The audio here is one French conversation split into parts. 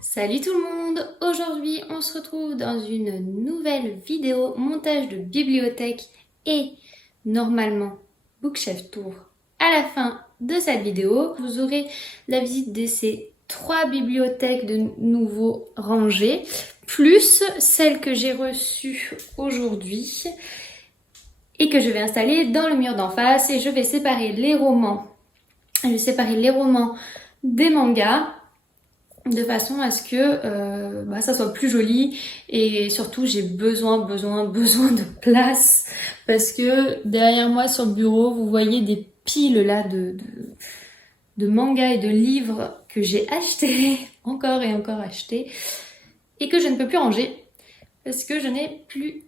Salut tout le monde! Aujourd'hui on se retrouve dans une nouvelle vidéo montage de bibliothèque et normalement Bookshelf Tour. À la fin de cette vidéo, vous aurez la visite de ces 3 bibliothèques de nouveau rangées, plus celle que j'ai reçue aujourd'hui et que je vais installer dans le mur d'en face, et je vais séparer les romans. Je vais séparer les romans des mangas de façon à ce que ça soit plus joli, et surtout j'ai besoin de place parce que derrière moi sur le bureau vous voyez des piles là de mangas et de livres que j'ai achetés, encore et encore achetés, et que je ne peux plus ranger parce que je n'ai plus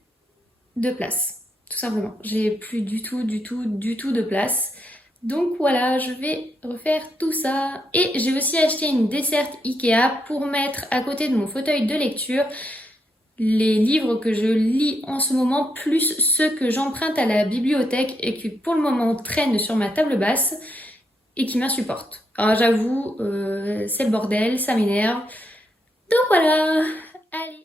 de place, tout simplement. J'ai plus du tout de place. Donc voilà, je vais refaire tout ça. Et j'ai aussi acheté une desserte Ikea pour mettre à côté de mon fauteuil de lecture les livres que je lis en ce moment, plus ceux que j'emprunte à la bibliothèque et qui pour le moment traînent sur ma table basse et qui m'insupportent. Alors j'avoue, c'est le bordel, ça m'énerve. Donc voilà, allez.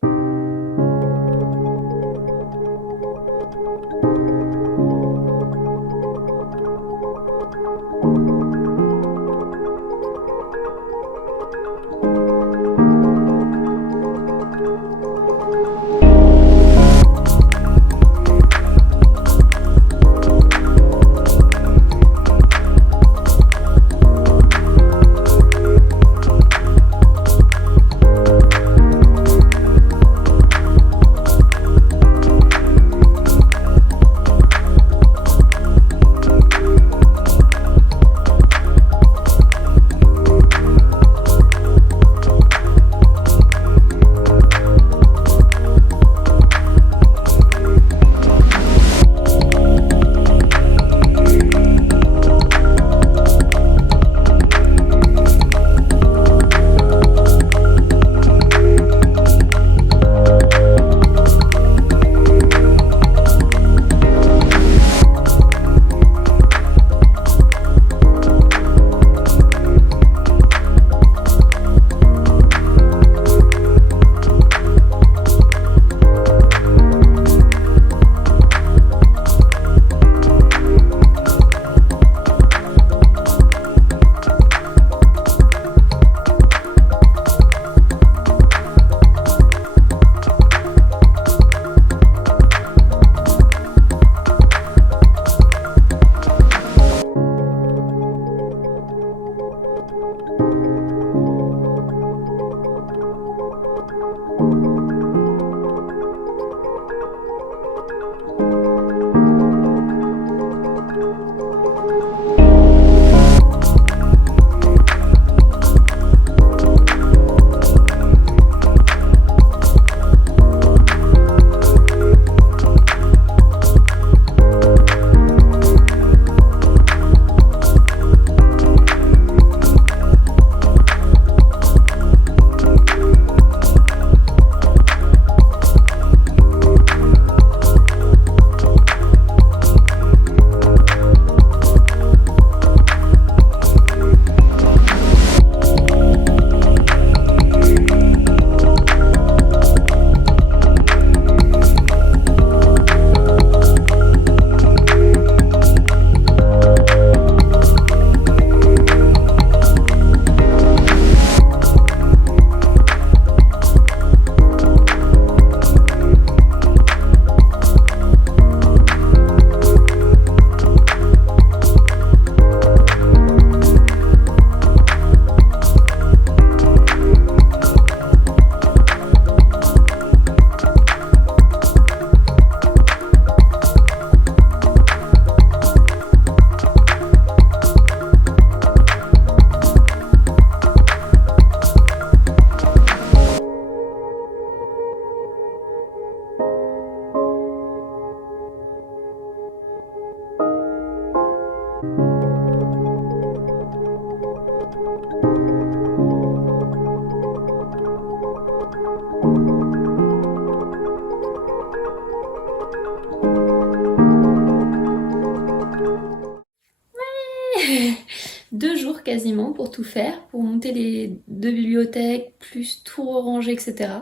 quasiment pour tout faire, pour monter les 2 bibliothèques, plus tout ranger, etc.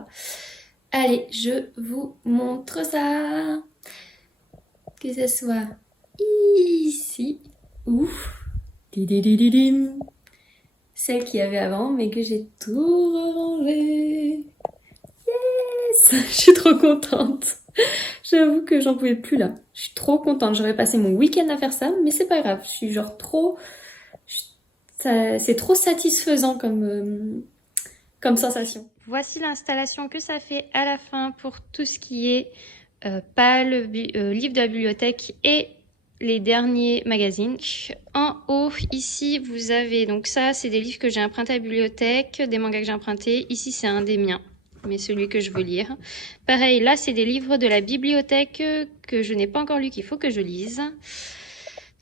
Allez, je vous montre ça. Que ce soit ici ou celle qu'il y avait avant, mais que j'ai tout rangé. Yes! Je suis trop contente. J'avoue que j'en pouvais plus là. Je suis trop contente. J'aurais passé mon week-end à faire ça, mais c'est pas grave. Je suis genre trop... C'est trop satisfaisant comme sensation. Voici l'installation que ça fait à la fin pour tout ce qui est pas le livre de la bibliothèque et les derniers magazines. En haut, ici, vous avez... Donc ça, c'est des livres que j'ai empruntés à la bibliothèque, des mangas que j'ai empruntés. Ici, c'est un des miens, mais celui que je veux lire. Pareil, là, c'est des livres de la bibliothèque que je n'ai pas encore lus, qu'il faut que je lise.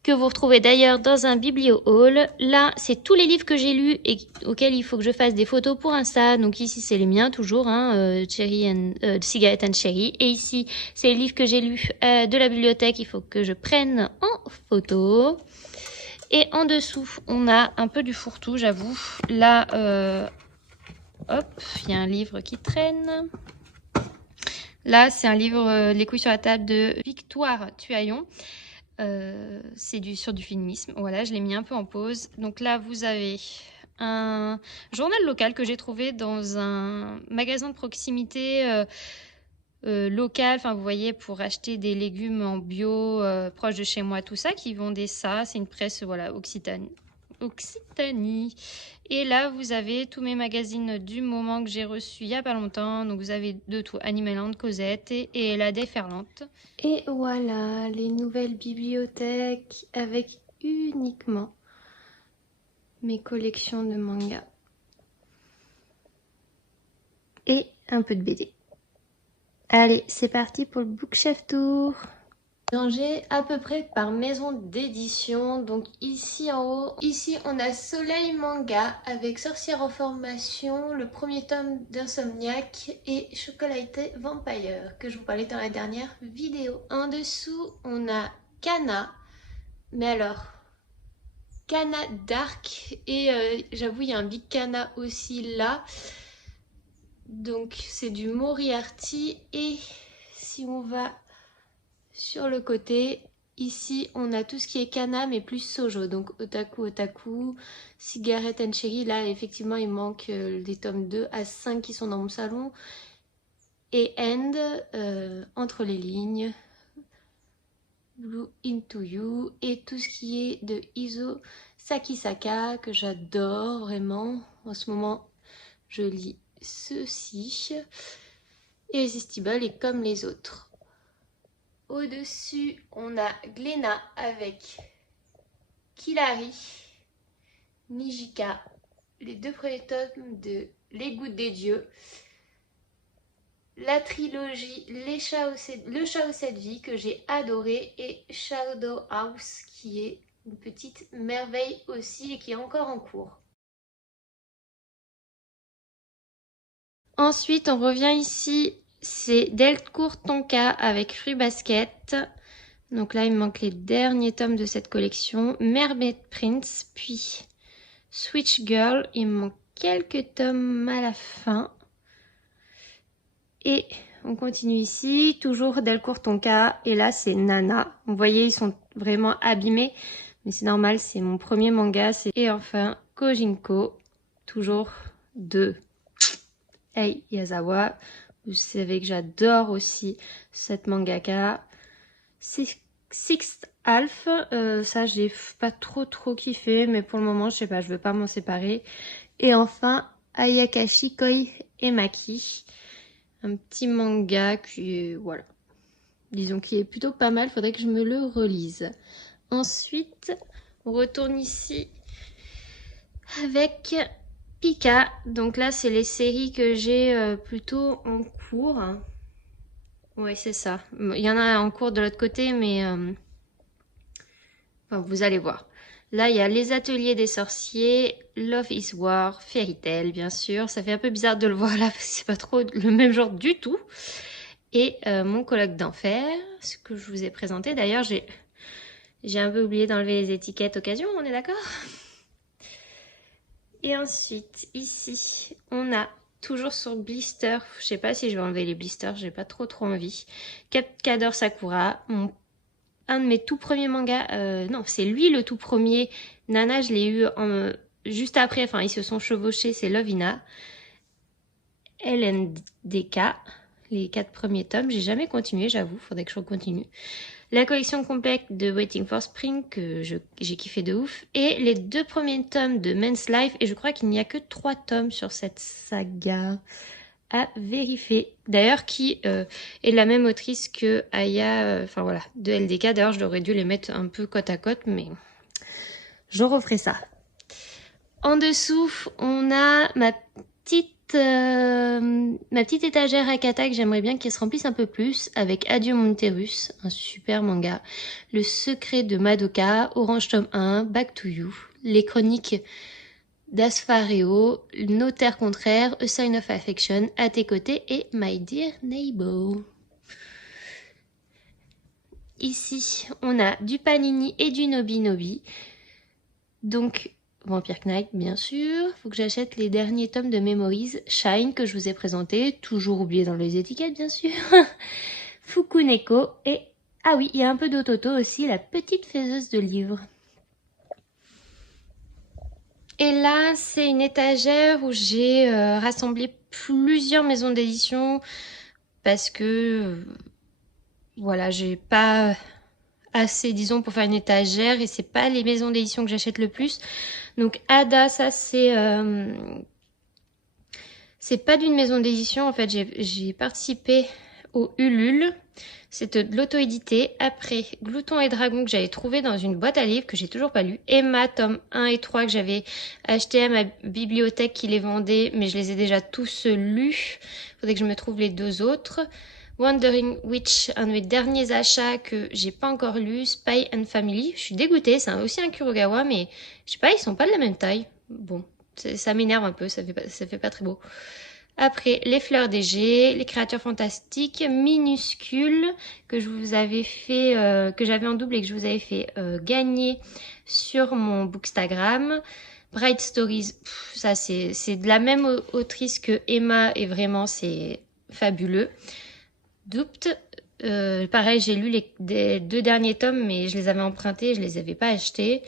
Que vous retrouvez d'ailleurs dans un biblio-haul. Là, c'est tous les livres que j'ai lus et auxquels il faut que je fasse des photos pour Insta. Donc ici, c'est les miens toujours, hein, Cigarette and Cherry. Et ici, c'est les livres que j'ai lus de la bibliothèque. Il faut que je prenne en photo. Et en dessous, on a un peu du fourre-tout, j'avoue. Là, hop, il y a un livre qui traîne. Là, c'est un livre Les couilles sur la table de Victoire Tuaillon. C'est sur du féminisme. Voilà, je l'ai mis un peu en pause. Donc là, vous avez un journal local que j'ai trouvé dans un magasin de proximité local. Enfin, vous voyez, pour acheter des légumes en bio proche de chez moi, tout ça, qui vendaient ça. C'est une presse, voilà, Occitanie. Et là, vous avez tous mes magazines du moment que j'ai reçus il n'y a pas longtemps. Donc, vous avez de tout. Animaland, Cosette et La Déferlante. Et voilà, les nouvelles bibliothèques avec uniquement mes collections de mangas. Et un peu de BD. Allez, c'est parti pour le Bookshelf Tour. Rangé à peu près par maison d'édition. Donc ici en haut, ici on a Soleil Manga avec Sorcière en formation, le premier tome d'Insomniac et Chocolaté Vampire que je vous parlais dans la dernière vidéo. En dessous on a Kana, mais alors Kana Dark et j'avoue il y a un Big Kana aussi là. Donc c'est du Moriarty et si on va sur le côté, ici on a tout ce qui est Kana mais plus Shoujo, donc Otaku, Cigarette and Cherry. Là effectivement il manque des tomes 2 à 5 qui sont dans mon salon. Et End, Entre les lignes, Blue Into You et tout ce qui est de Iso Sakisaka que j'adore vraiment. En ce moment je lis ceci. Irrésistible et Comme les autres. Au-dessus, on a Glénat avec Kilari, Nijika, les 2 premiers tomes de Les Gouttes des Dieux, la trilogie Le chat aux 7 vies que j'ai adoré et Shadow House qui est une petite merveille aussi et qui est encore en cours. Ensuite, on revient ici. C'est Delcourt Tonka avec Fruit Basket. Donc là, il me manque les derniers tomes de cette collection. Mermaid Prince, puis Switch Girl. Il me manque quelques tomes à la fin. Et on continue ici. Toujours Delcourt Tonka. Et là, c'est Nana. Vous voyez, ils sont vraiment abîmés. Mais c'est normal, c'est mon premier manga. Et enfin, Kojinko. Toujours de Ei Yazawa. Vous savez que j'adore aussi cette mangaka. Sixth Half, ça j'ai pas trop kiffé, mais pour le moment je sais pas, je veux pas m'en séparer. Et enfin Ayakashi Koi Emaki, un petit manga qui voilà, disons qui est plutôt pas mal, faudrait que je me le relise. Ensuite on retourne ici avec Pika. Donc là c'est les séries que j'ai plutôt en cours. Ouais, c'est ça. Il y en a en cours de l'autre côté, mais enfin, vous allez voir. Là, il y a Les Ateliers des Sorciers, Love is War, Fairy Tail, bien sûr. Ça fait un peu bizarre de le voir là, parce que c'est pas trop le même genre du tout. Et Mon colloque d'enfer, ce que je vous ai présenté. D'ailleurs, j'ai un peu oublié d'enlever les étiquettes occasion, on est d'accord? Et ensuite, ici, on a toujours sur blister, je sais pas si je vais enlever les blisters, j'ai pas trop envie. Capcador Sakura, un de mes tout premiers mangas, non, c'est lui le tout premier. Nana, je l'ai eu juste après, enfin, ils se sont chevauchés, c'est Lovina. LNDK, les 4 premiers tomes, j'ai jamais continué, j'avoue, faudrait que je continue. La collection complète de Waiting for Spring, que j'ai kiffé de ouf. Et les 2 premiers tomes de Men's Life. Et je crois qu'il n'y a que 3 tomes sur cette saga à vérifier. D'ailleurs, qui est la même autrice que Aya, enfin voilà, de LDK. D'ailleurs, j'aurais dû les mettre un peu côte à côte, mais je referai ça. En dessous, on a ma petite étagère Akata que j'aimerais bien qu'elle se remplisse un peu plus avec Adieu Monterus, un super manga, Le secret de Madoka, Orange tome 1, Back to You, les chroniques d'Asfareo, Notaire contraire, A Sign of Affection, À tes côtés et My Dear Neighbor. Ici, on a du Panini et du Nobi Nobi. Donc, Vampire Knight, bien sûr. Faut que j'achète les derniers tomes de Memories. Shine, que je vous ai présenté. Toujours oublié dans les étiquettes, bien sûr. Fukuneko. Et, ah oui, il y a un peu d'Ototo aussi, la petite faiseuse de livres. Et là, c'est une étagère où j'ai rassemblé plusieurs maisons d'édition. Parce que, voilà, j'ai pas assez, disons, pour faire une étagère. Et c'est pas les maisons d'édition que j'achète le plus. Donc Ada, ça c'est pas d'une maison d'édition, en fait j'ai participé au Ulule, c'était de l'auto-édité. Après Glouton et Dragon que j'avais trouvé dans une boîte à livres que j'ai toujours pas lu, Emma tome 1 et 3 que j'avais acheté à ma bibliothèque qui les vendait mais je les ai déjà tous lus, faudrait que je me trouve les 2 autres. Wandering Witch, un de mes derniers achats que j'ai pas encore lu, Spy and Family. Je suis dégoûtée, c'est aussi un Kurogawa, mais je sais pas, ils sont pas de la même taille. Bon, ça m'énerve un peu, ça fait pas très beau. Après, Les Fleurs des Gées, Les Créatures Fantastiques, Minuscules, que je vous avais fait, que j'avais en double et que je vous avais fait gagner sur mon Bookstagram. Bright Stories, ça c'est de la même autrice que Emma et vraiment c'est fabuleux. Doubt, pareil, j'ai lu les 2 derniers tomes, mais je les avais empruntés, je les avais pas achetés.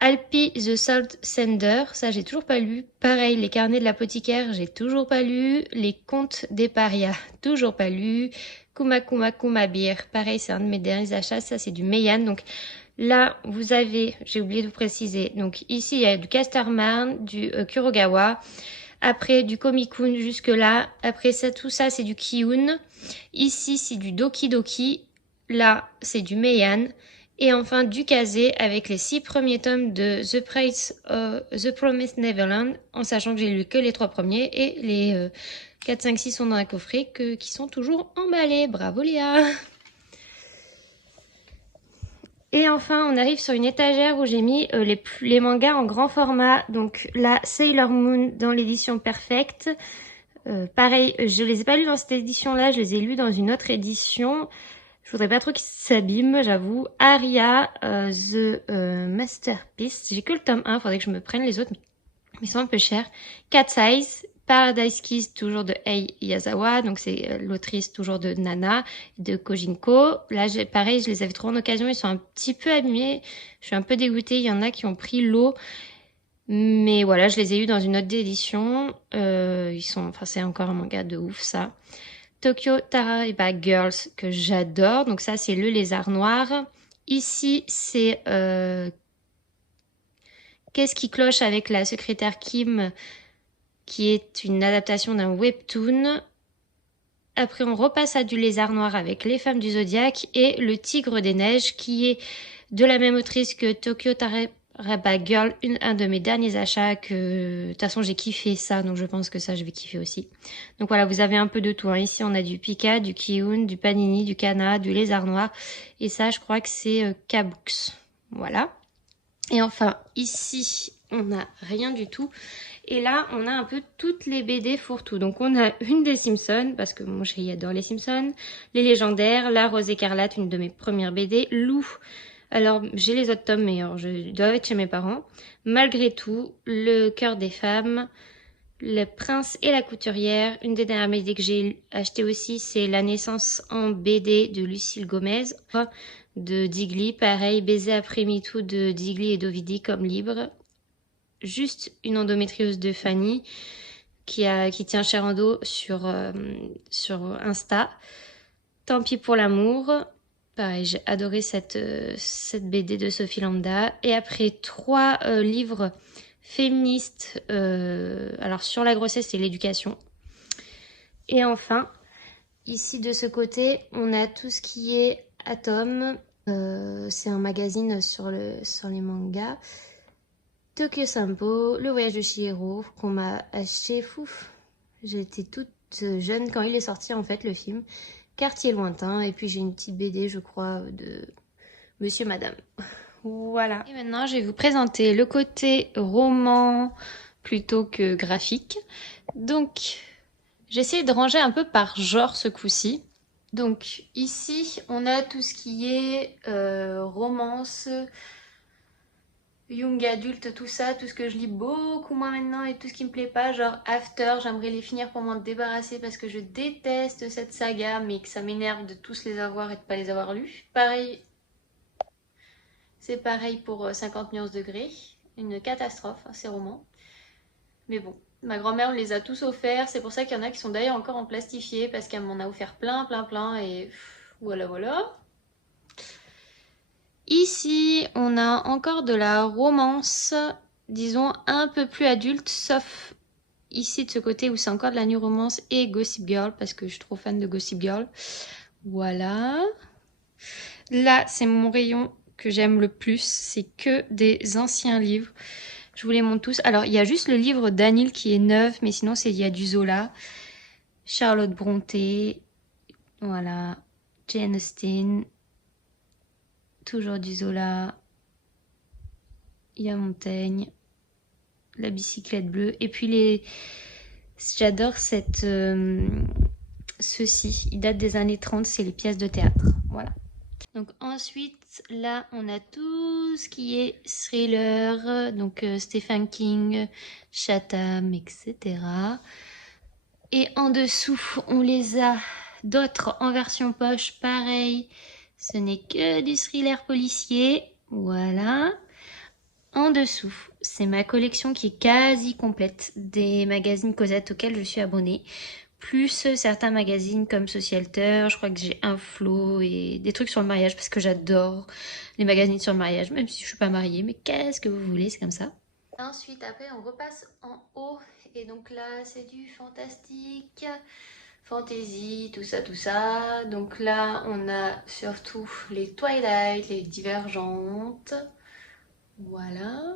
Alpi the Salt Sender, ça j'ai toujours pas lu. Pareil, Les Carnets de l'apothicaire, j'ai toujours pas lu. Les Contes des parias, toujours pas lu. Kuma Kuma Kuma Beer, pareil, c'est un de mes derniers achats, ça c'est du Meian. Donc là, vous avez, j'ai oublié de vous préciser, donc ici il y a du Casterman, du Kurogawa. Après du Komi-kun jusque là. Après ça, tout ça c'est du Kiyun. Ici c'est du Doki Doki. Là c'est du Meian. Et enfin du Kazé avec les 6 premiers tomes de The Promised Neverland. En sachant que j'ai lu que les 3 premiers. Et les 4, 5, 6 sont dans un coffret qui sont toujours emballés. Bravo Léa! Et enfin, on arrive sur une étagère où j'ai mis les mangas en grand format. Donc là, Sailor Moon dans l'édition Perfect. Pareil, je les ai pas lus dans cette édition-là, je les ai lus dans une autre édition. Je voudrais pas trop qu'ils s'abîment, j'avoue. Aria, The Masterpiece. J'ai que le tome 1, faudrait que je me prenne les autres, mais ils sont un peu chers. Cat's Eyes. Paradise Kiss, toujours de Ei Yazawa, donc c'est l'autrice toujours de Nana, de Kojinko. Là, pareil, je les avais trouvés en occasion, ils sont un petit peu abîmés. Je suis un peu dégoûtée, il y en a qui ont pris l'eau. Mais voilà, je les ai eus dans une autre édition. C'est encore un manga de ouf, ça. Tokyo Taraiba Girls, que j'adore. Donc ça, c'est Le Lézard Noir. Ici, c'est Qu'est-ce qui cloche avec la secrétaire Kim, qui est une adaptation d'un webtoon. Après, on repasse à du Lézard Noir avec Les Femmes du Zodiaque et Le Tigre des Neiges, qui est de la même autrice que Tokyo Taraiba Girl, un de mes derniers achats que, de toute façon, j'ai kiffé ça, donc je pense que ça, je vais kiffer aussi. Donc voilà, vous avez un peu de tout, hein. Ici, on a du Pika, du Kiyun, du Panini, du Kana, du Lézard Noir, et ça, je crois que c'est K-Books. Voilà. Et enfin, ici, on n'a rien du tout. Et là, on a un peu toutes les BD fourre-tout. Donc, on a une des Simpsons, parce que mon chéri adore les Simpsons. Les Légendaires, La Rose Écarlate, une de mes premières BD. Lou, Alors, j'ai les autres tomes, mais alors, je dois être chez mes parents. Malgré tout, Le cœur des femmes, Le prince et la couturière. Une des dernières BD que j'ai acheté aussi, c'est La naissance en BD de Lucille Gomez. De Digli, pareil, Baiser après MeToo de Digli et d'Ovidi comme libre. Juste une endométriose de Fanny qui tient cher en dos sur Insta. Tant pis pour l'amour. Pareil, j'ai adoré cette BD de Sophie Lambda. Et après 3 livres féministes, alors sur la grossesse et l'éducation. Et enfin, ici de ce côté, on a tout ce qui est Atom. C'est un magazine sur les mangas. Tokyo Sampo, Le voyage de Chihiro, qu'on m'a acheté, fouf. J'étais toute jeune quand il est sorti en fait, le film. Quartier lointain, et puis j'ai une petite BD, je crois, de Monsieur Madame. Voilà. Et maintenant, je vais vous présenter le côté roman plutôt que graphique. Donc, j'essaie de ranger un peu par genre ce coup-ci. Donc, ici, on a tout ce qui est romance, young adulte, tout ça, tout ce que je lis beaucoup moins maintenant et tout ce qui me plaît pas, genre After, j'aimerais les finir pour m'en débarrasser parce que je déteste cette saga mais que ça m'énerve de tous les avoir et de pas les avoir lus. Pareil, c'est pareil pour 50 nuances degrés, une catastrophe ces romans. Mais bon, ma grand-mère les a tous offerts, c'est pour ça qu'il y en a qui sont d'ailleurs encore en plastifié parce qu'elle m'en a offert plein et voilà voilà. Ici, on a encore de la romance, disons un peu plus adulte, sauf ici de ce côté où c'est encore de la new romance et Gossip Girl, parce que je suis trop fan de Gossip Girl. Voilà. Là, c'est mon rayon que j'aime le plus, c'est que des anciens livres. Je vous les montre tous. Alors, il y a juste le livre d'Anil qui est neuf, mais sinon, il y a du Zola, Charlotte Brontë, voilà, Jane Austen, toujours du Zola, il y a Montaigne, La bicyclette bleue, et puis j'adore ceci, il date des années 30, c'est les pièces de théâtre, voilà. Donc ensuite, là, on a tout ce qui est thriller, donc Stephen King, Chatham, etc. Et en dessous, on les a d'autres en version poche, pareil, ce n'est que du thriller policier, voilà. En dessous, c'est ma collection qui est quasi complète des magazines Cosette auxquels je suis abonnée, plus certains magazines comme Socialter, je crois que j'ai un flot et des trucs sur le mariage parce que j'adore les magazines sur le mariage, même si je suis pas mariée, mais qu'est-ce que vous voulez, c'est comme ça. Ensuite, après, on repasse en haut et donc là, c'est du fantastique, fantasy, tout ça, tout ça. Donc là, on a surtout les Twilight, les Divergentes. Voilà.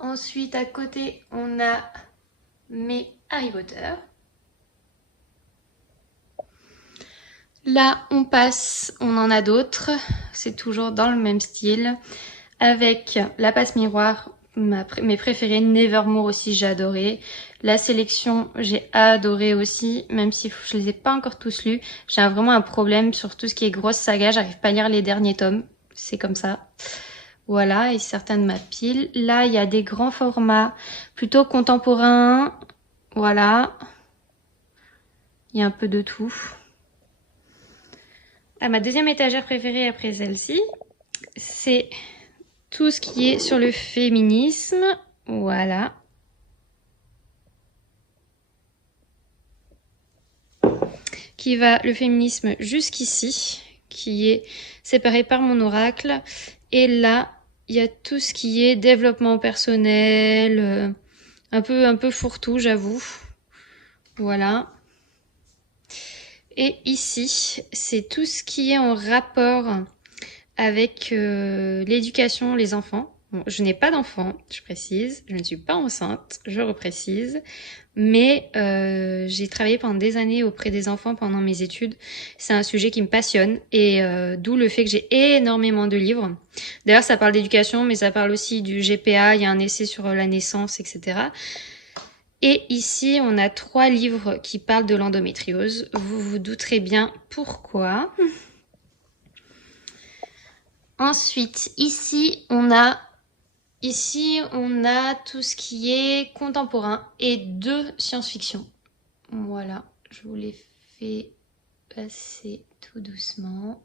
Ensuite, à côté, on a mes Harry Potter. Là, on passe, on en a d'autres. C'est toujours dans le même style. Avec La Passe Miroir, mes préférés. Nevermore aussi, j'ai adoré. La Sélection, j'ai adoré aussi, même si je les ai pas encore tous lus. J'ai vraiment un problème sur tout ce qui est grosse saga. J'arrive pas à lire les derniers tomes. C'est comme ça. Voilà, et certains de ma pile. Là, il y a des grands formats, plutôt contemporains. Voilà. Il y a un peu de tout. À ma deuxième étagère préférée après celle-ci, c'est tout ce qui est sur le féminisme. Voilà. Qui va le féminisme jusqu'ici, qui est séparé par mon oracle. Et là, il y a tout ce qui est développement personnel, un peu fourre-tout, j'avoue. Voilà. Et ici, c'est tout ce qui est en rapport avec l'éducation, les enfants. Bon, je n'ai pas d'enfants, je précise. Je ne suis pas enceinte, je reprécise. Mais j'ai travaillé pendant des années auprès des enfants pendant mes études. C'est un sujet qui me passionne et d'où le fait que j'ai énormément de livres. D'ailleurs, ça parle d'éducation, mais ça parle aussi du GPA. Il y a un essai sur la naissance, etc. Et ici, on a 3 livres qui parlent de l'endométriose. Vous vous douterez bien pourquoi. Ensuite, ici, on a tout ce qui est contemporain et de science-fiction. Voilà, je vous les fais passer tout doucement.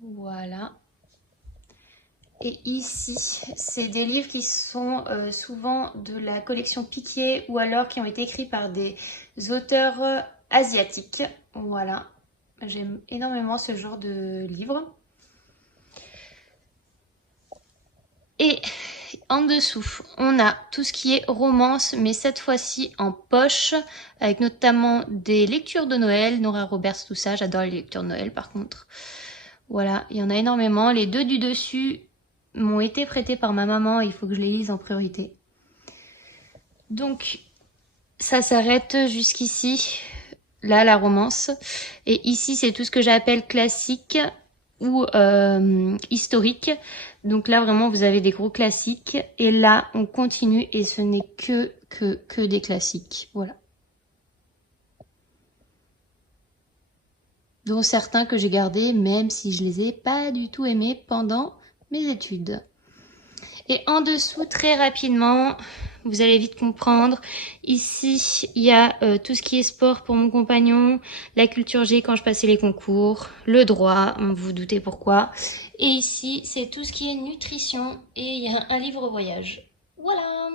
Voilà. Et ici, c'est des livres qui sont souvent de la collection Piquier ou alors qui ont été écrits par des auteurs asiatiques. Voilà, j'aime énormément ce genre de livres. Et en dessous, on a tout ce qui est romance, mais cette fois-ci en poche, avec notamment des lectures de Noël, Nora Roberts, tout ça. J'adore les lectures de Noël par contre. Voilà, il y en a énormément. Les deux du dessus m'ont été prêtés par ma maman, il faut que je les lise en priorité. Donc, ça s'arrête jusqu'ici. Là, la romance. Et ici, c'est tout ce que j'appelle classique ou historique. Donc là, vraiment, vous avez des gros classiques. Et là, on continue et ce n'est que des classiques. Voilà. Dont certains que j'ai gardés, même si je les ai pas du tout aimés pendant mes études. Et en dessous, très rapidement, vous allez vite comprendre. Ici, il y a tout ce qui est sport pour mon compagnon, la culture G quand je passais les concours, le droit, vous vous doutez pourquoi. Et ici, c'est tout ce qui est nutrition et il y a un livre voyage. Voilà!